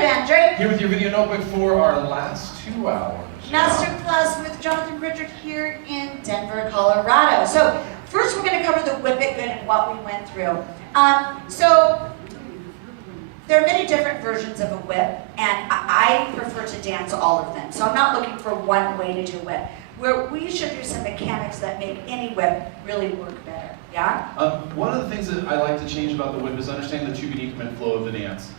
Van Drake. Here with your video notebook for our last 2 hours. Masterclass with Jonathan Bridger here in Denver, Colorado. So first we're going to cover the whip it good and what we went through. So there are many different versions of a whip, and I prefer to dance all of them. So I'm not looking for one way to do a whip. We should do some mechanics that make any whip really work better. Yeah? One of the things that I like to change about the whip is understanding the tube and increment flow of the dance.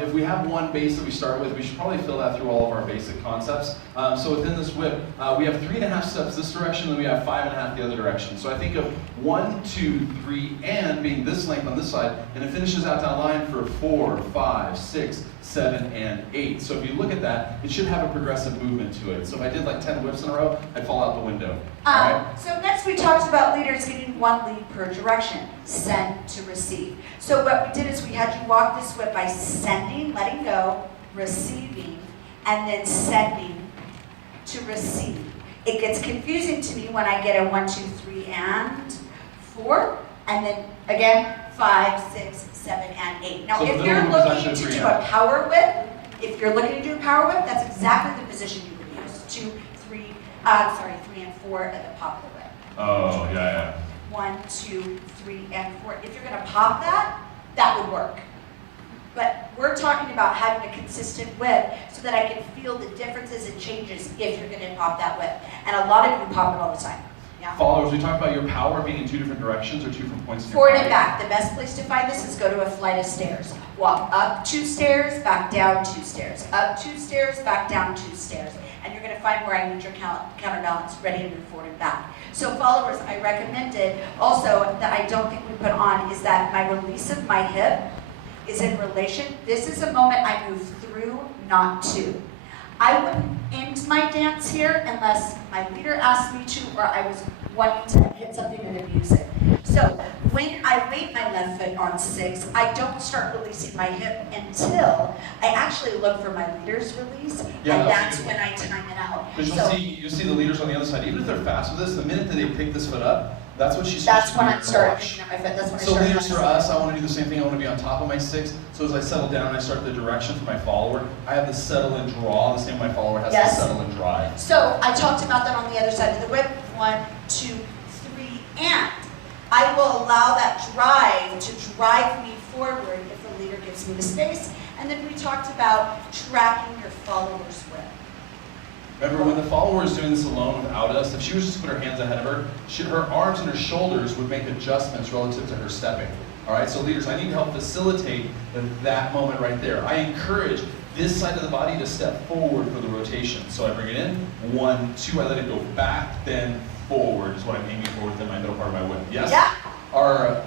If we have one base that we start with, we should probably fill that through all of our basic concepts. So within this whip, we have 3.5 steps this direction, and we have 5.5 the other direction. So I think of 1, 2, 3, and being this length on this side, and it finishes out down line for 4, 5, 6, 7, and 8. So if you look at that, it should have a progressive movement to it. So if I did like 10 whips in a row, I'd fall out the window. So next we talked about leaders getting one lead per direction, send to receive. So what we did is we had you walk this whip by sending, letting go, receiving, and then sending to receive. It gets confusing to me when I get a 1, 2, 3, and 4, and then again 5, 6, 7, and 8. Now, so if you're looking to do a power whip, that's exactly the position you would use. 2, 3, 3 and 4 at the pop of the whip. Oh, yeah. 1, 2, 3, and 4. If you're going to pop that, that would work. But we're talking about having a consistent whip so that I can feel the differences and changes if you're going to pop that whip. And a lot of you pop it all the time. Yeah? Followers, we talked about your power being in 2 different directions or 2 different points in your Forward body. and back. The best place to find this is go to a flight of stairs. Walk up 2 stairs, back down 2 stairs. Up 2 stairs, back down 2 stairs. And you're going to find where I need your counterbalance ready to move forward and back. So followers, I recommended also that I don't think we put on is that my release of my hip is in relation. This is a moment I move through, not to. I wouldn't end my dance here unless my leader asked me to or I was wanting to hit something and abuse it. So when I weight my left foot on 6, I don't start releasing my hip until I actually look for my leader's release, and that's when I time it out. Because you'll see the leaders on the other side, even if they're fast with this, the minute that they pick this foot up, that's what she starts to do. That's when I start picking up my foot. That's when I start. So leaders for us, I want to do the same thing. I want to be on top of my 6. So as I settle down and I start the direction for my follower, I have the settle and draw, the same way my follower has the settle and drive. So I talked about that on the other side of the whip. 1, 2, 3, and I will allow that drive to drive me forward if the leader gives me the space. And then we talked about tracking your follower's whip. Remember, when the follower is doing this alone without us, if she was just to put her hands ahead of her, her arms and her shoulders would make adjustments relative to her stepping. All right, so leaders, I need help facilitate that moment right there. I encourage this side of the body to step forward for the rotation. So I bring it in, 1, 2, I let it go back, then forward is what I'm aiming for within my middle part of my whip. Yes? Yeah. Our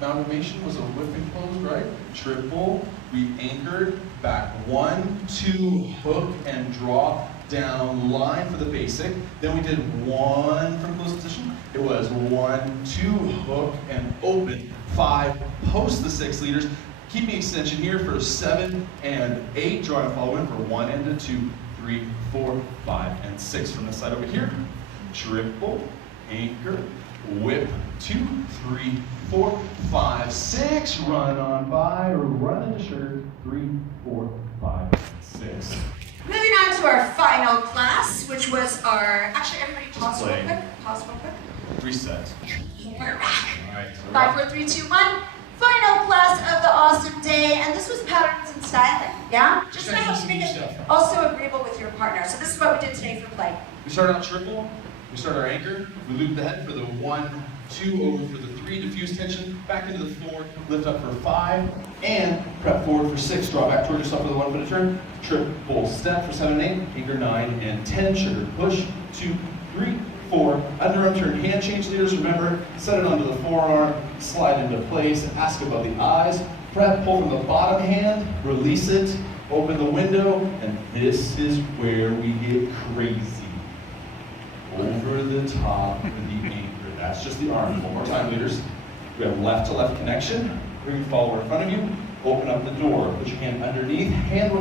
mountain was a whip and close, right? Triple, we anchored, back 1, 2, hook and draw, down line for the basic. Then we did 1 from close position. It was 1, 2, hook and open. 5, post the 6 leaders. Keeping extension here for 7 and 8. Drawing a follow in for 1 and a 2, 3, 4, 5, and 6 from this side over here. Triple, anchor, whip, 2, 3, 4, 5, 6. Run on by or run into shirt. 3, 4, 5, 6. Moving on to our final class, which was our, actually everybody pause real quick. Pause real quick. Reset. We're back. All right. 5, 4, 3, 2, 1. Final class of the awesome day, and this was patterns and styling, yeah? Just to help make it also agreeable with your partner. So this is what we did today for play. We started out triple, we start our anchor, we loop the head for the 1, 2, over for the 3, diffuse tension, back into the 4, lift up for 5, and prep forward for 6, draw back toward yourself for the 1-foot turn, triple step for 7 and 8, anchor 9 and 10, sugar push, 2, 3, 4, underarm turn, hand change leaders, remember, set it onto the forearm, slide into place, ask above the eyes, prep, pull from the bottom hand, release it, open the window, and this is where we get crazy. Over the top of the anchor. That's just the arm. One more time, leaders. We have left to left connection. Bring your follower in front of you. Open up the door. Put your hand underneath. Hand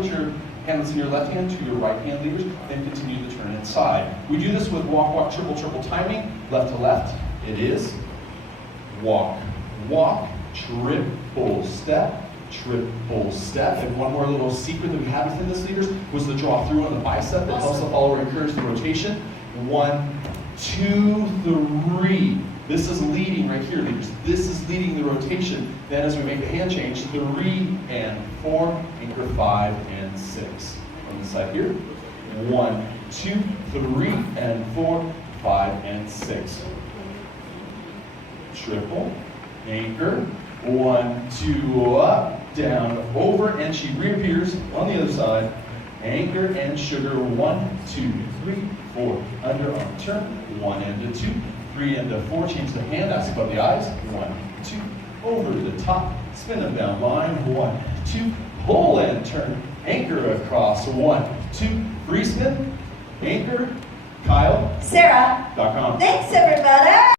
that's in your left hand to your right hand, leaders. Then continue to turn inside. We do this with walk, walk, triple, triple timing. Left to left. It is walk, walk, triple step, triple step. And one more little secret that we had within this, leaders, was the draw through on the bicep that helps the follower encourage the rotation. 1, 2, 3. This is leading right here, leaders. This is leading the rotation. Then as we make the hand change, 3 and 4, anchor 5 and 6. On this side here, 1, 2, 3 and 4, 5 and 6. Triple, anchor, 1, 2, up, down, over, and she reappears on the other side. Anchor and sugar, 1, 2, 3, 4, underarm turn, 1 and 2, 3 and 4, change the hand, ask above the eyes, 1, 2, over to the top, spin them down line, 1, 2, pull and turn, anchor across, 1, 2, free spin, anchor, Kyle, Sarah, Sarah.com. thanks everybody.